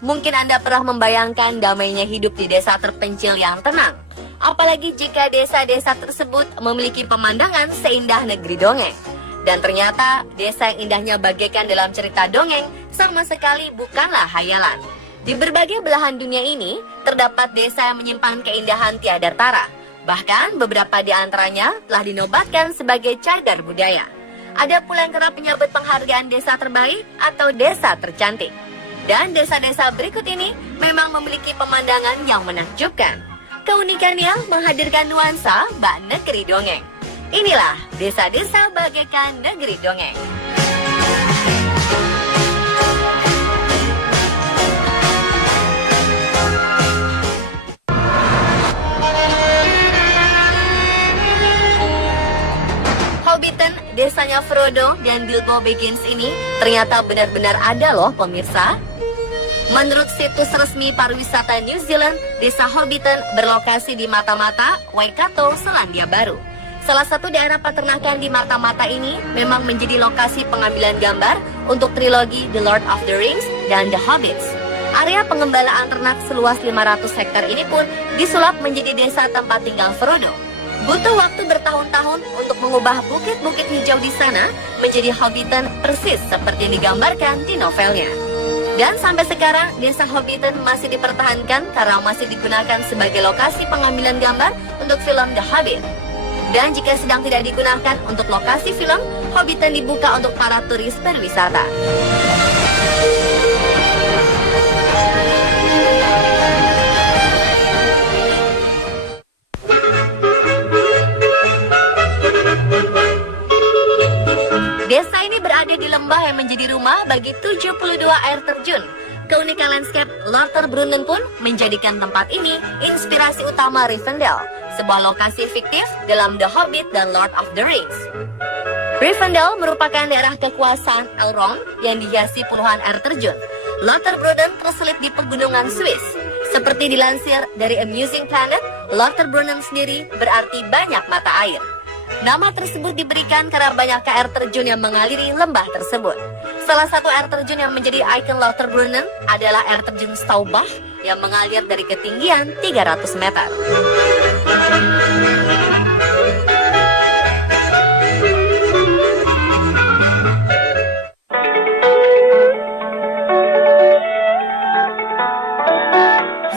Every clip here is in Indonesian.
Mungkin Anda pernah membayangkan damainya hidup di desa terpencil yang tenang. Apalagi jika desa-desa tersebut memiliki pemandangan seindah negeri dongeng. Dan ternyata desa yang indahnya bagaikan dalam cerita dongeng sama sekali bukanlah hayalan. Di berbagai belahan dunia ini, terdapat desa yang menyimpan keindahan tiada tara. Bahkan beberapa di antaranya telah dinobatkan sebagai cagar budaya. Ada pula yang kerap menyabet penghargaan desa terbaik atau desa tercantik. Dan desa-desa berikut ini memang memiliki pemandangan yang menakjubkan. Keunikannya menghadirkan nuansa bak negeri dongeng. Inilah desa-desa bagaikan negeri dongeng. Hobbiton, desanya Frodo dan Bilbo Baggins ini ternyata benar-benar ada loh pemirsa. Menurut situs resmi pariwisata New Zealand, desa Hobbiton berlokasi di Mata-Mata, Waikato, Selandia Baru. Salah satu daerah peternakan di Mata-Mata ini memang menjadi lokasi pengambilan gambar untuk trilogi The Lord of the Rings dan The Hobbits. Area pengembalaan ternak seluas 500 hektar ini pun disulap menjadi desa tempat tinggal Frodo. Butuh waktu bertahun-tahun untuk mengubah bukit-bukit hijau di sana menjadi Hobbiton persis seperti yang digambarkan di novelnya. Dan sampai sekarang, desa Hobbiton masih dipertahankan karena masih digunakan sebagai lokasi pengambilan gambar untuk film The Hobbit. Dan jika sedang tidak digunakan untuk lokasi film, Hobbiton dibuka untuk para turis berwisata. Desa ini berada di lembah yang menjadi rumah bagi 72 air terjun. Keunikan landscape Lauterbrunnen pun menjadikan tempat ini inspirasi utama Rivendell, sebuah lokasi fiktif dalam The Hobbit dan Lord of the Rings. Rivendell merupakan daerah kekuasaan Elrond yang dihiasi puluhan air terjun. Lauterbrunnen terselip di pegunungan Swiss. Seperti dilansir dari Amusing Planet, Lauterbrunnen sendiri berarti banyak mata air. Nama tersebut diberikan karena banyaknya air terjun yang mengaliri lembah tersebut. Salah satu air terjun yang menjadi ikon Lauterbrunnen adalah air terjun Staubach yang mengalir dari ketinggian 300 meter.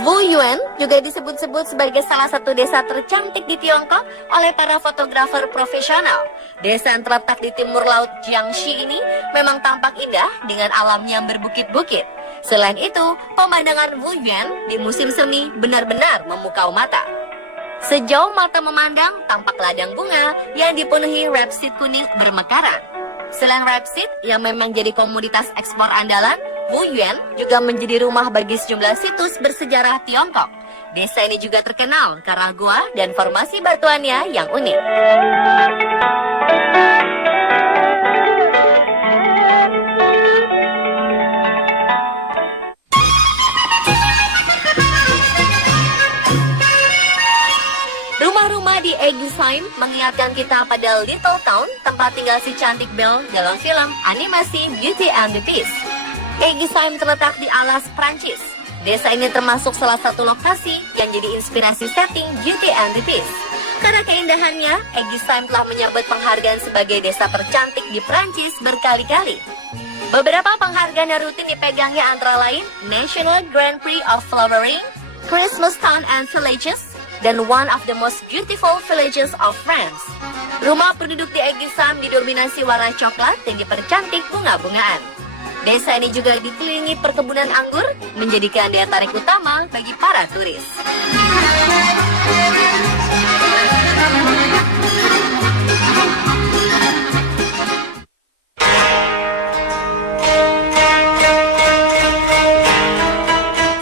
Wuyuan juga disebut-sebut sebagai salah satu desa tercantik di Tiongkok oleh para fotografer profesional. Desa yang terletak di timur laut Jiangxi ini memang tampak indah dengan alamnya yang berbukit-bukit. Selain itu, pemandangan Wuyuan di musim semi benar-benar memukau mata. Sejauh mata memandang, tampak ladang bunga yang dipenuhi rapeseed kuning bermekaran. Selain rapeseed yang memang jadi komoditas ekspor andalan, Wuyuan juga menjadi rumah bagi sejumlah situs bersejarah Tiongkok. Desa ini juga terkenal karena gua dan formasi batuannya yang unik. Rumah-rumah di Egisheim mengingatkan kita pada Little Town, tempat tinggal si cantik Belle dalam film animasi Beauty and the Beast. Egisheim terletak di Alas, Prancis. Desa ini termasuk salah satu lokasi yang jadi inspirasi setting Beauty and the Beast. Karena keindahannya, Egisheim telah menyabet penghargaan sebagai desa tercantik di Prancis berkali-kali. Beberapa penghargaan yang rutin dipegangnya antara lain National Grand Prix of Flowering, Christmas Town and Villages, dan One of the Most Beautiful Villages of France. Rumah penduduk di Egisheim didominasi warna coklat yang dipercantik bunga-bungaan. Desa ini juga dikelilingi perkebunan anggur, menjadikan daya tarik utama bagi para turis.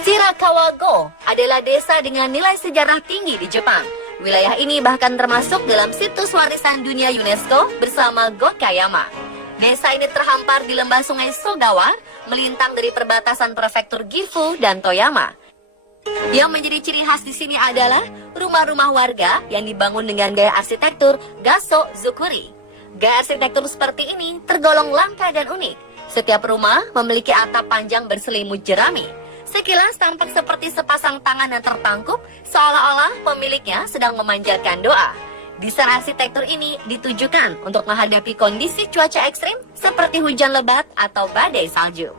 Shirakawa-go adalah desa dengan nilai sejarah tinggi di Jepang. Wilayah ini bahkan termasuk dalam situs warisan dunia UNESCO bersama Gokayama. Desa ini terhampar di lembah sungai Sogawa, melintang dari perbatasan prefektur Gifu dan Toyama. Yang menjadi ciri khas di sini adalah rumah-rumah warga yang dibangun dengan gaya arsitektur Gasso Zukuri. Gaya arsitektur seperti ini tergolong langka dan unik. Setiap rumah memiliki atap panjang berselimut jerami. Sekilas tampak seperti sepasang tangan yang tertangkup, seolah-olah pemiliknya sedang memanjatkan doa. Desain arsitektur ini ditujukan untuk menghadapi kondisi cuaca ekstrim seperti hujan lebat atau badai salju.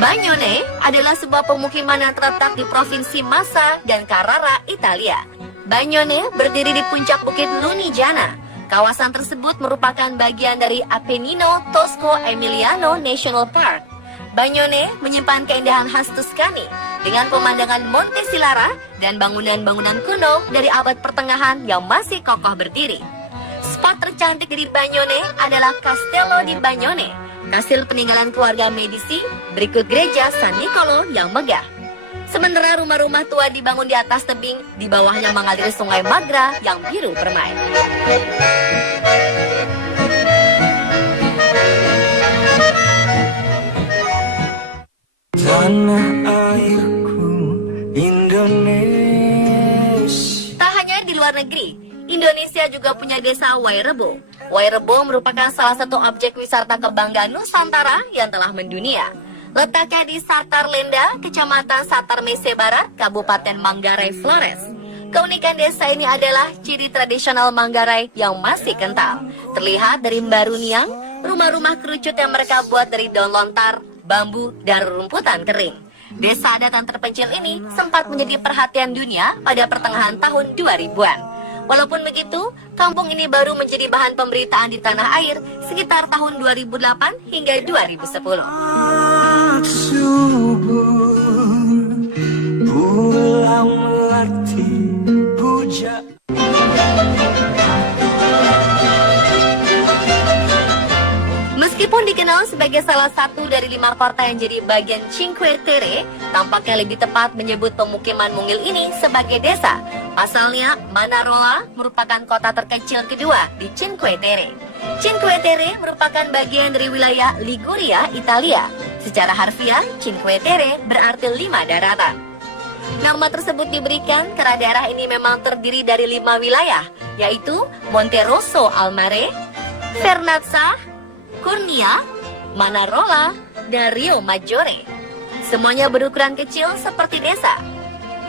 Bagnone adalah sebuah pemukiman yang terletak di Provinsi Massa dan Carrara, Italia. Bagnone berdiri di puncak Bukit Lunigiana. Kawasan tersebut merupakan bagian dari Appennino Tosco Emiliano National Park. Bagnone menyimpan keindahan khas Tuscany dengan pemandangan Monte Silara dan bangunan-bangunan kuno dari abad pertengahan yang masih kokoh berdiri. Spot tercantik di Bagnone adalah Castello di Bagnone, hasil peninggalan keluarga Medici, berikut gereja San Nicolo yang megah. Sementara rumah-rumah tua dibangun di atas tebing, di bawahnya mengalir sungai Magra yang biru permai. Tanah airku Indonesia. Tak hanya di luar negeri, Indonesia juga punya desa Wairebo. Wairebo merupakan salah satu objek wisata kebanggaan Nusantara yang telah mendunia. Letaknya di Satarlenda, Kecamatan Satar Mese Barat, Kabupaten Manggarai, Flores. Keunikan desa ini adalah ciri tradisional Manggarai yang masih kental. Terlihat dari Mbaruniang, rumah-rumah kerucut yang mereka buat dari daun lontar, bambu, dan rumputan kering. Desa adatan terpencil ini sempat menjadi perhatian dunia pada pertengahan tahun 2000-an. Walaupun begitu, kampung ini baru menjadi bahan pemberitaan di tanah air sekitar tahun 2008 hingga 2010. Subuh pulang melatih puja. Meskipun dikenal sebagai salah satu dari 5 kota yang jadi bagian Cinque Terre, tampaknya lebih tepat menyebut pemukiman mungil ini sebagai desa. Pasalnya, Manarola merupakan kota terkecil kedua di Cinque Terre. Cinque Terre merupakan bagian dari wilayah Liguria, Italia. Secara harfiah, Cinque Terre berarti 5 daratan. Nama tersebut diberikan karena daerah ini memang terdiri dari 5 wilayah, yaitu Monterosso al Mare, Vernazza, Curnia, Manarola, dan Rio Maggiore. Semuanya berukuran kecil seperti desa.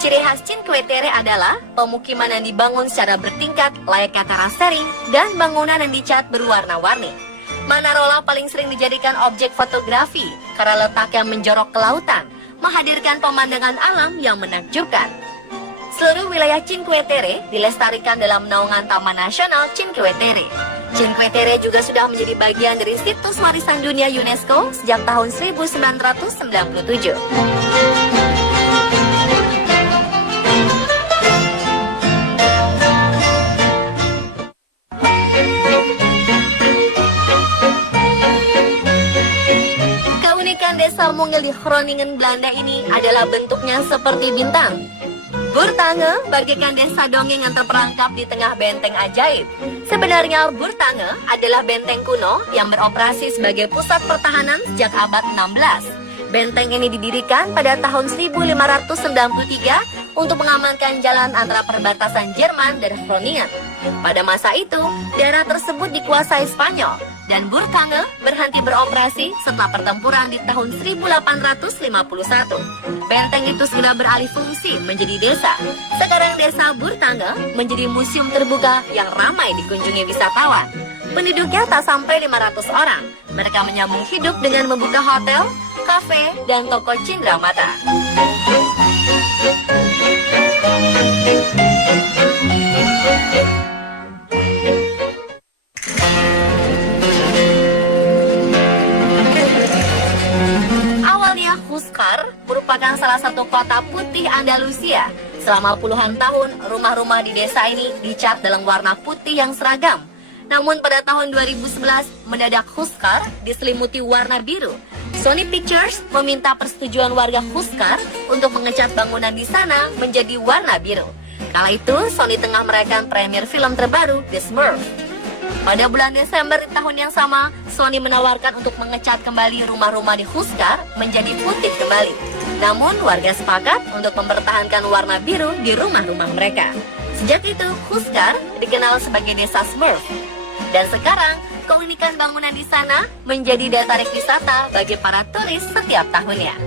Ciri khas Cinque Terre adalah pemukiman yang dibangun secara bertingkat layaknya karaseri dan bangunan yang dicat berwarna-warni. Manarola paling sering dijadikan objek fotografi karena letaknya menjorok ke lautan, menghadirkan pemandangan alam yang menakjubkan. Seluruh wilayah Cinque Terre dilestarikan dalam naungan Taman Nasional Cinque Terre. Cinque Terre juga sudah menjadi bagian dari situs warisan dunia UNESCO sejak tahun 1997. Keunikan desa mungil di Groningen, Belanda ini adalah bentuknya seperti bintang. Burtange bagaikan desa dongeng yang terperangkap di tengah benteng ajaib. Sebenarnya Burtange adalah benteng kuno yang beroperasi sebagai pusat pertahanan sejak abad 16. Benteng ini didirikan pada tahun 1593 untuk mengamankan jalan antara perbatasan Jerman dan Groningen. Pada masa itu, daerah tersebut dikuasai Spanyol dan Burtange berhenti beroperasi setelah pertempuran di tahun 1851. Benteng itu segera beralih fungsi menjadi desa. Sekarang desa Burtange menjadi museum terbuka yang ramai dikunjungi wisatawan. Penduduknya tak sampai 500 orang. Mereka menyambung hidup dengan membuka hotel, kafe, dan toko cindramata. Awalnya Huescar merupakan salah satu kota putih Andalusia. Selama puluhan tahun, rumah-rumah di desa ini dicat dalam warna putih yang seragam. Namun pada tahun 2011, mendadak Huescar diselimuti warna biru. Sony Pictures meminta persetujuan warga Huescar untuk mengecat bangunan di sana menjadi warna biru. Kala itu, Sony tengah merayakan premier film terbaru, The Smurfs. Pada bulan Desember di tahun yang sama, Sony menawarkan untuk mengecat kembali rumah-rumah di Huskar menjadi putih kembali. Namun, warga sepakat untuk mempertahankan warna biru di rumah-rumah mereka. Sejak itu, Huskar dikenal sebagai desa Smurf. Dan sekarang, keunikan bangunan di sana menjadi daya tarik wisata bagi para turis setiap tahunnya.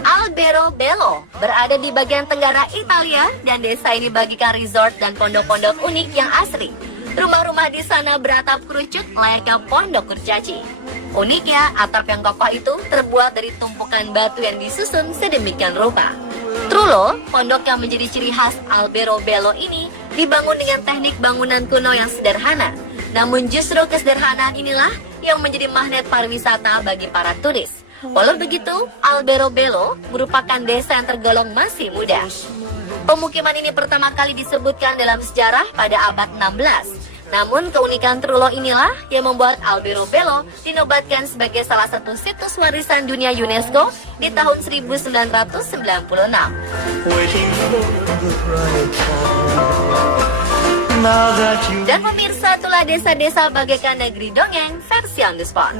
Albero Bello berada di bagian tenggara Italia dan desa ini bagikan resort dan pondok-pondok unik yang asri. Rumah-rumah di sana beratap kerucut layaknya pondok kurcaci. Uniknya, atap yang kokoh itu terbuat dari tumpukan batu yang disusun sedemikian rupa. Trullo, pondok yang menjadi ciri khas Albero Bello ini, dibangun dengan teknik bangunan kuno yang sederhana. Namun justru kesederhanaan inilah yang menjadi magnet pariwisata bagi para turis. Walau begitu, Albero Bello merupakan desa yang tergolong masih muda. Pemukiman ini pertama kali disebutkan dalam sejarah pada abad 16. Namun keunikan Trullo inilah yang membuat Albero Bello dinobatkan sebagai salah satu situs warisan dunia UNESCO di tahun 1996. Dan pemirsa, itulah desa-desa bagaikan negeri dongeng versi on the spot.